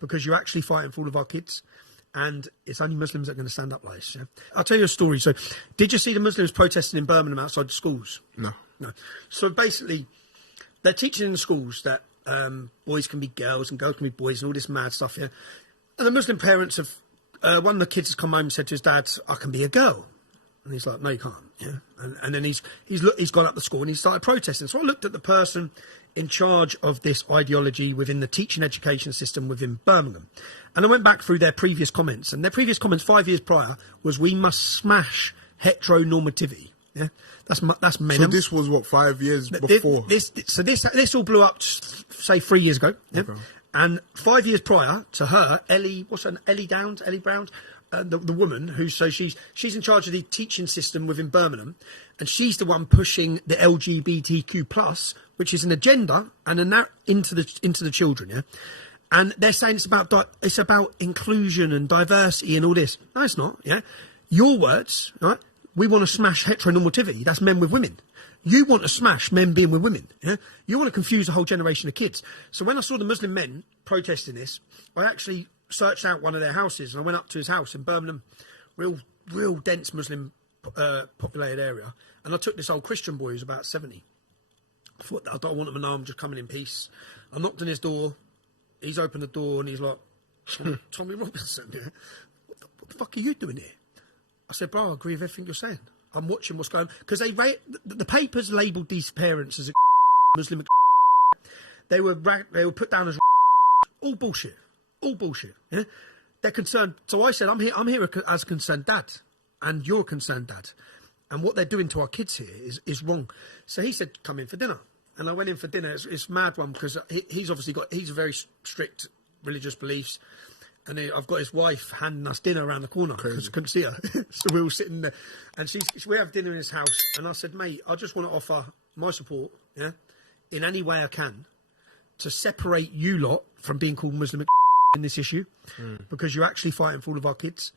because you're actually fighting for all of our kids. And it's only Muslims that are going to stand up like this. Yeah? I'll tell you a story. So, did you see the Muslims protesting in Birmingham outside the schools? No. So basically, they're teaching in the schools that boys can be girls and girls can be boys and all this mad stuff here. And the Muslim parents have, one of the kids has come home and said to his dad, "I can be a girl." And he's like, "No, you can't." Yeah. And then he's gone up to school and he started protesting. So I looked at the person in charge of this ideology within the teaching education system within Birmingham. And I went back through their previous comments. And their previous comments 5 years prior was, "We must smash heteronormativity." Yeah, that's men. So this was, what, 5 years before? This all blew up, say, 3 years ago. Yeah? Okay. And 5 years prior to her, Ellie Brown, the woman she's in charge of the teaching system within Birmingham, and she's the one pushing the LGBTQ+, which is an agenda and into the children. Yeah. And they're saying it's about inclusion and diversity and all this. No, it's not. Yeah, your words, right? We want to smash heteronormativity. That's men with women. You want to smash men being with women. Yeah, you want to confuse a whole generation of kids. So when I saw the Muslim men protesting this, I actually searched out one of their houses and I went up to his house in Birmingham, real dense Muslim populated area, and I took this old Christian boy who's about 70. I thought, I don't want him, I'm just coming in peace. I knocked on his door. He's opened the door and he's like, "Tommy Robinson, yeah? What the fuck are you doing here?" I said, "Bro, I agree with everything you're saying. I'm watching what's going on." Because the papers labelled these parents as a Muslim. They were put down as all bullshit. Yeah? They're concerned. So I said, I'm here as a concerned dad, and you're a concerned dad. And what they're doing to our kids here is wrong. So he said, "Come in for dinner." And I went in for dinner. It's a mad one because he's obviously he's a very strict religious beliefs. And I've got his wife handing us dinner around the corner because I couldn't see her. So we were all sitting there. And we have dinner in his house. And I said, "Mate, I just want to offer my support, yeah, in any way I can, to separate you lot from being called Muslim in this issue, because you're actually fighting for all of our kids.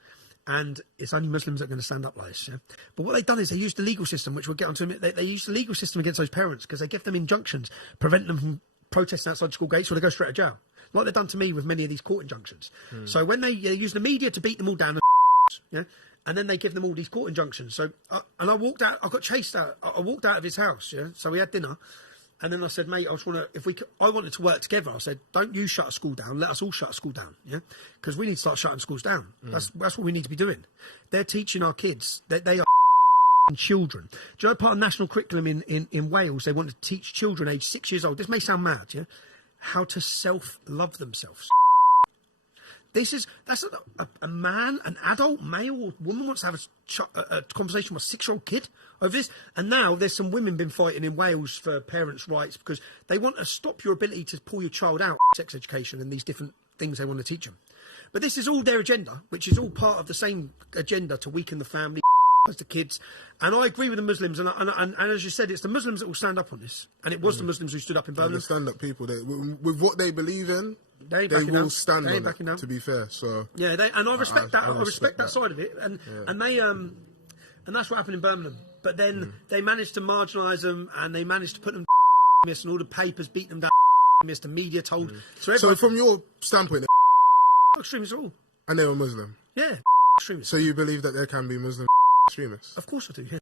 And it's only Muslims that are going to stand up like this. Yeah? But what they've done is they used the legal system, which we'll get onto. They used the legal system against those parents because they give them injunctions, prevent them from protesting outside school gates, or they go straight to jail. Like they've done to me with many of these court injunctions. So when they use the media to beat them all down, yeah, and then they give them all these court injunctions. So and I walked out. I got chased out. I walked out of his house. Yeah. So we had dinner, and then I said, "Mate, I wanted to work together." I said, "Don't you shut a school down. Let us all shut a school down. Yeah, because we need to start shutting schools down. That's what we need to be doing. They're teaching our kids. They are children. Do you know part of national curriculum in Wales? They want to teach children aged 6 years old. This may sound mad, yeah." How to self-love themselves. That's a man, an adult, male or woman wants to have a conversation with a 6-year-old kid over this. And now there's some women been fighting in Wales for parents' rights because they want to stop your ability to pull your child out of sex education and these different things they want to teach them. But this is all their agenda, which is all part of the same agenda to weaken the family, as the kids. And I agree with the Muslims, and as you said, it's the Muslims that will stand up on this, and it was the Muslims who stood up in Birmingham. The stand-up people, with what they believe in, they will stand on it. To be fair, so yeah, and I respect that. I respect that side of it, and that's what happened in Birmingham. But then they managed to marginalise them, and they managed to put them and all the papers beat them down. The media told. So from your standpoint, extremists all, and they were Muslim. Yeah, extremists. So you believe that there can be Muslim extremists? Of course I do. Yeah.